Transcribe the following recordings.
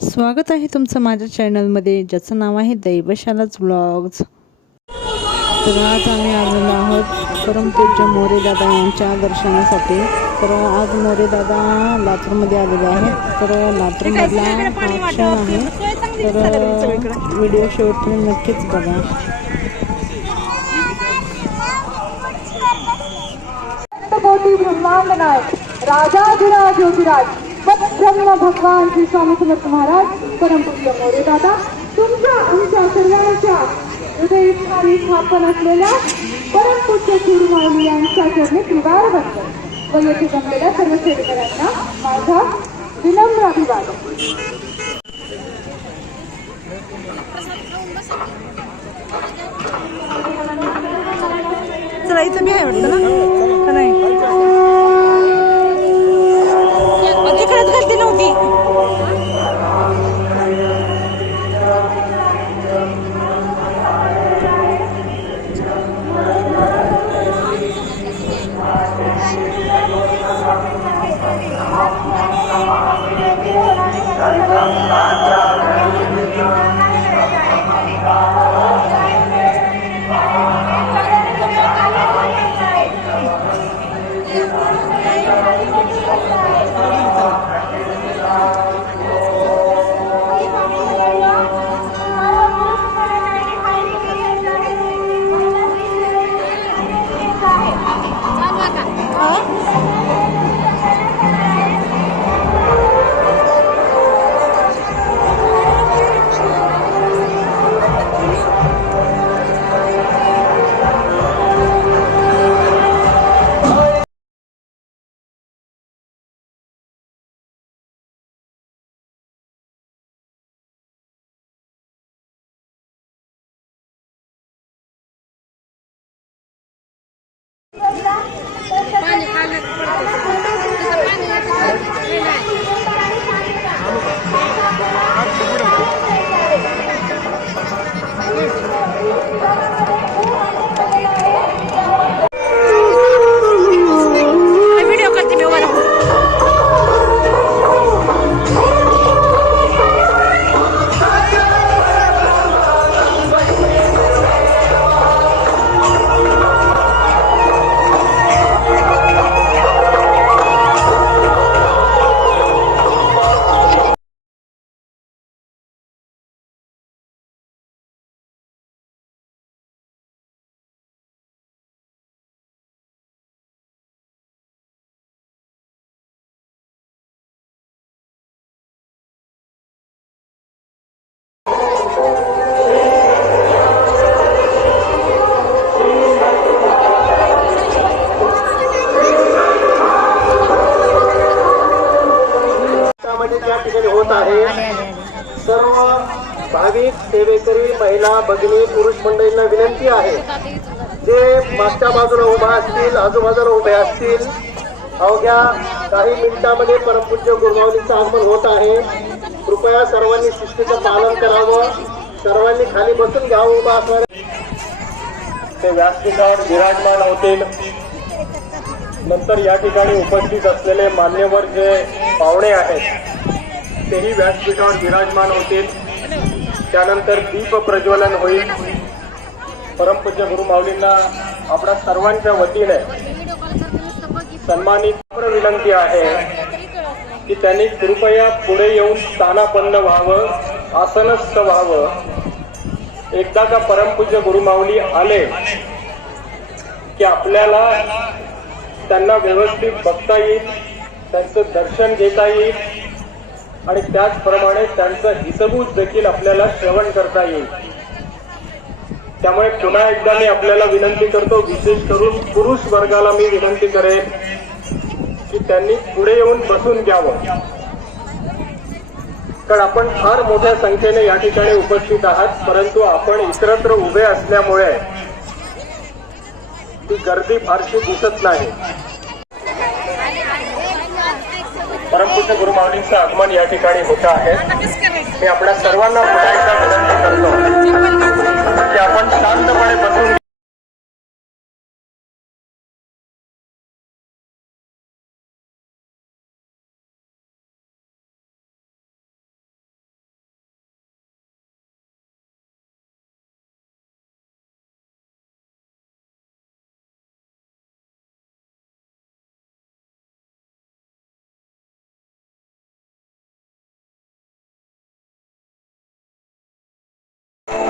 स्वागत आहे तुमचं माझ्या चॅनलमध्ये ज्याचं नाव आहे दैवशालाच ब्लॉग्स. तर आज आम्ही आलेलो आहोत परमपूज्य मोरे दादा यांच्या दर्शनासाठी. तर आज मोरे दादा लातूरमध्ये आलेले आहेत. तर लातूरमधला हा क्षण आहे. तर व्हिडिओ शूट तुम्ही नक्कीच बघा. राजा ब्रह्म भगवान श्री स्वामी समर्थ महाराज परमपूज्य मोरे दादा तुमच्या आमच्या सर्वांच्या हृदयस्थानी स्थापन असलेल्या परमपूज्य गुरुमाऊली यांच्या चरणी त्रिवार बंद. व येथे जमलेल्या सर्व शेतकऱ्यांना माझा विनम्र अभिवादन. चला इथं बी आहे वाटतं ना? व्हिडिओ सर्व भाविक सेवेकरी महिला भगिनी पुरुष मंडळींना विनंती आहे जे मागच्या बाजूला उभा असतील आजूबाजूला उभे असतील अवघ्या काही मिनिटांमध्ये परमपूज्य गुरुमावलीचं आगमन होत आहे. कृपया सर्वांनी शिस्तीचं पालन करावं. सर्वांनी खाली बसून घ्यावं उभा असणार. ते व्यासपीठावर विराजमान होतील. नंतर या ठिकाणी उपस्थित असलेले मान्यवर जे पाहुणे आहेत तेही व्यासपीठावर विराजमान होतील. त्यानंतर दीप प्रज्वलन होईल. परमपूज्य गुरु माऊलींना आपल्या सर्वांच्या वतीने सन्मानित विनंती आहे की त्यांनी कृपया पुढे येऊन स्थानापन्न व्हावं आसनस्थ व्हावं. एकदा का परमपूज्य गुरु माऊली आले की आपल्याला त्यांना व्यवस्थित बघता येईल त्यांचं दर्शन घेता येईल आणि त्याचप्रमाणे त्यांचं हितगुज देखील आपल्याला श्रवण करता येईल. त्यामुळे पुन्हा एकदा मी आपल्याला विनंती करतो विशेष करून पुरुष वर्गाला मी विनंती करेन की त्यांनी पुढे येऊन बसून घ्यावं. कारण आपण फार मोठ्या संख्येने या ठिकाणी उपस्थित आहात परंतु आपण इतरत्र उभे असल्यामुळे ती गर्दी फारशी दिसत नाही. परमपूज्य गुरुमाऊलींचं आगमन या ठिकाणी होत आहे. मी आपल्या सर्वांना पुन्हा एकदा विनंती करतो की आपण शांतपणे बसून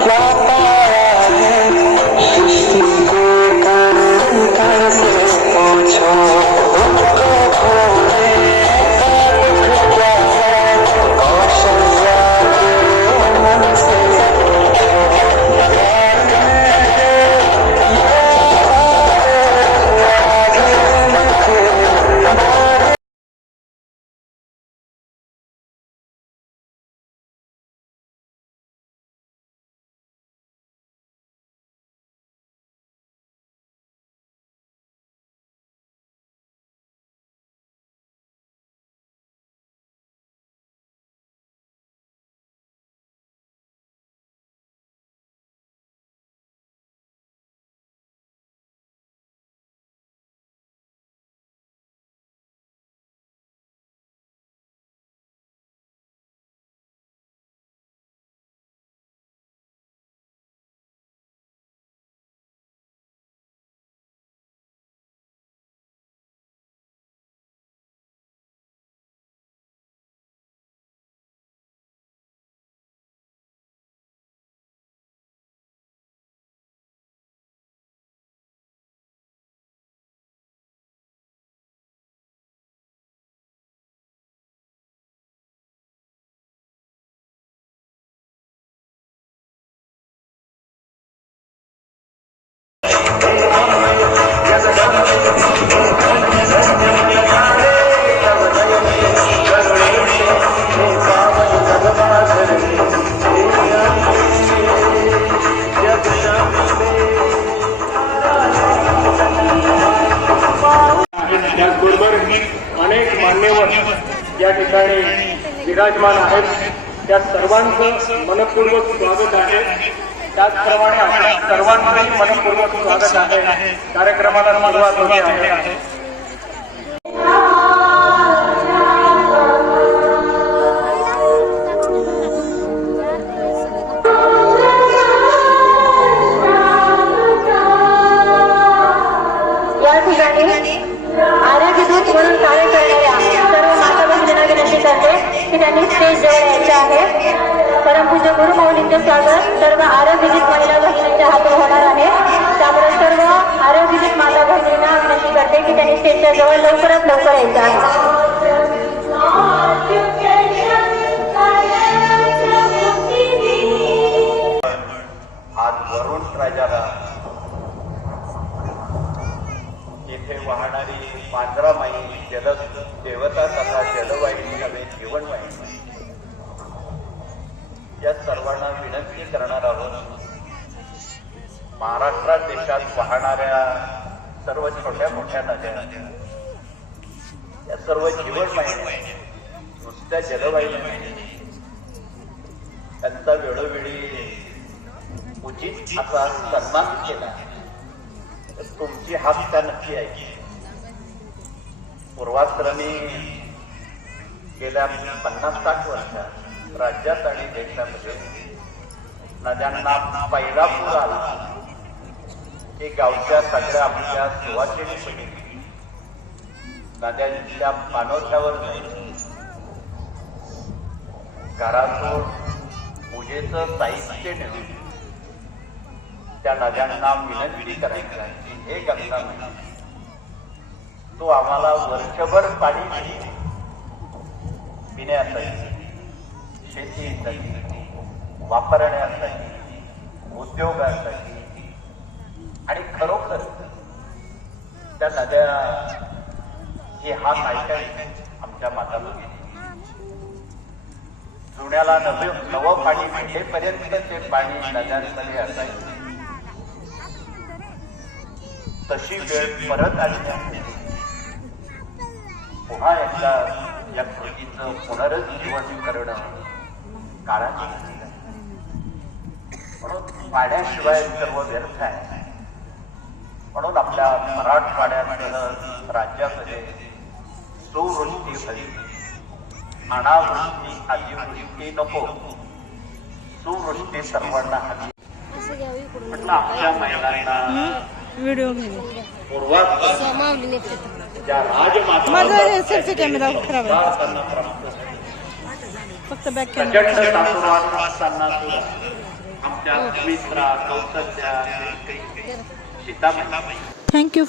God अनेक मान्यवर या ठिकाणी विराजमान आहेत. त्या सर्वांचं मनपूर्वक स्वागत आहे. त्याचप्रमाणे आपल्या सर्वांचंही मनपूर्वक स्वागत आहे. कार्यक्रमाला सुरुवात होते आहे. पांढरा जल देवता तथा जलवाहिनी नव्हे जीवनवाहिनी. या सर्वांना विनंती करणार आहोत महाराष्ट्रात देशात वाहणाऱ्या सर्व छोट्या मोठ्या नद्या या सर्व जीवनवाहिन्या नुसत्या जलवाहिन्या त्यांचा वेळोवेळी उचित असा सन्मान केला. तर तुमची हक्का नक्की आहे. पूर्वाश्रमी गेल्या पन्नास साठ वर्षात राज्यात आणि देशामध्ये नद्यांना पहिला पूर आला. की गावच्या सगळ्या आपल्या सुवासिनी नद्यांच्या पाणवठ्यावर घरातून पूजेचं साहित्य नेऊन त्या नद्यांना विनंती करायची. हे गंगा माता, तो आम्हाला वर्षभर पाणी पिण्यासाठी शेतीसाठी वापरण्यासाठी उद्योगासाठी आणि खरोखर त्या नद्या ही हा काय आमच्या माताला जुन्याला नवे नवं पाणी भेटेपर्यंत ते पाणी नद्यांमध्ये असायचं. तशी वेळ परत आली नाही पुन्हा एकदा या कृतीचं पुनरुज्जीवन करणं काळाची. म्हणून पाण्याशिवाय सर्व व्यर्थ आहे. म्हणून आपल्या मराठवाड्यासह राज्यामध्ये सुवृत्ती व्हावी अनावृत्ती अतिवृत्ती नको. सुवृत्ती सर्वांना हवी. म्हटलं आपल्या महिलांना पूर्वात राजमाता माझा हे सेल्फी कॅमेरा खराब आहे. फक्त बॅक कॅमेरा तारुण्यात असताना सुद्धा आमच्या सुमित्रा कौसल्या कैकेयी, सीतामाई Thank you